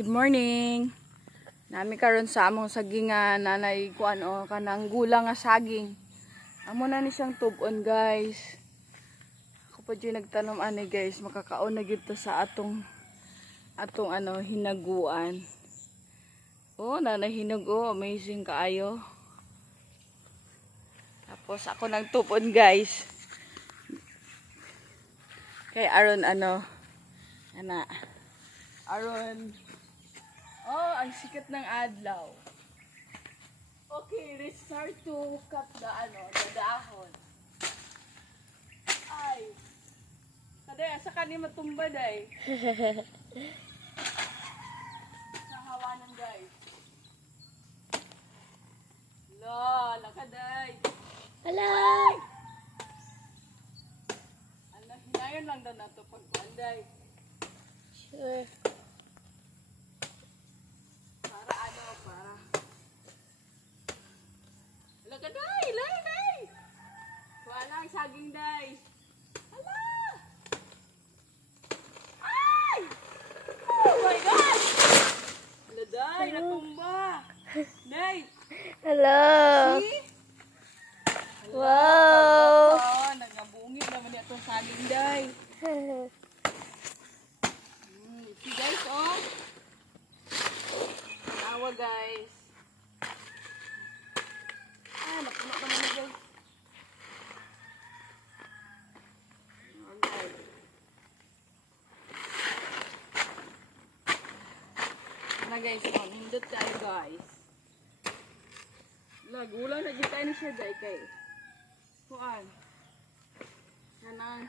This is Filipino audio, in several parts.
Good morning. Nami karon sa among sagingan nanay kuan o kanang gulang nga saging. Amo na ni siyang tubon, guys. Ako pa dyan nagtanom ani, guys. Makakaon na gito sa atong hinaguan. Oh, nanay hinug, oh, amazing kaayo. Tapos ako nang tubon, guys. Kay aron aron oh, ang sikat ng adlaw. Okay, let's start to cut the dahon. Ay. Kada sa kani matumba day. Sa hawanan guys. La, lakaday. Hello! Ano, hinayon lang daw nato pagkuanday. Sure. Para lakaday, lay. Wala ang saging day. Hala! Ay! Oh my God! Laday, natumba. Day, Hello! see? Wow! Oh, nagabungit naman itong saging day. See guys, oh. Tawa guys. Ah, napuno naman na guys. Okay. Na guys, oh, nindot tayo guys. Lagulang na kita ni siya guys kay. Kuan. Kanan.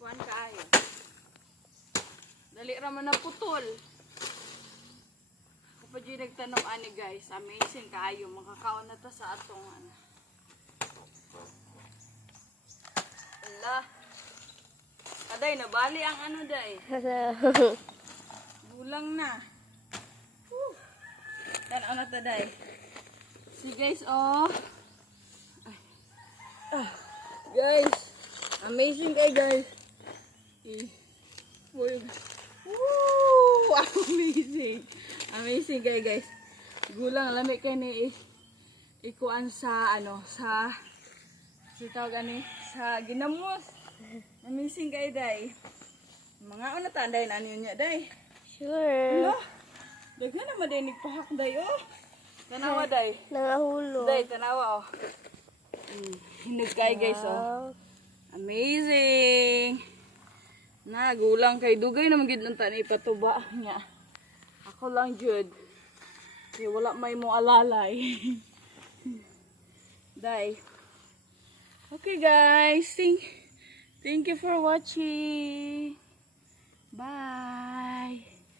Kuan kaayo. Dali raman na putol. Kapag yung nagtanom ani guys, amazing kaayo. Makakaon na ta sa atong Ala. Aday, nabali ang day. Hello! Gulang na. Tanaw na ta day. See guys, oh. Guys, amazing kay guys. Woo! Amazing. Amazing kay guys. Gulang lami kay ni ikuan sa sa tawag sa ginamos. Amazing kay day. Mga ano tanday na niyo day. Sure! Hello. Daghan naman day nagpahak day oh. Tanawa day. Nangahulo. Day tanawa oh. Hinug kay guys oh. Wow. Amazing. Gulang kay dugay na magid nang tani patuba niya. Ako lang jud. Kay wala may mo alalay. Day. Okay guys, thank you for watching. Bye.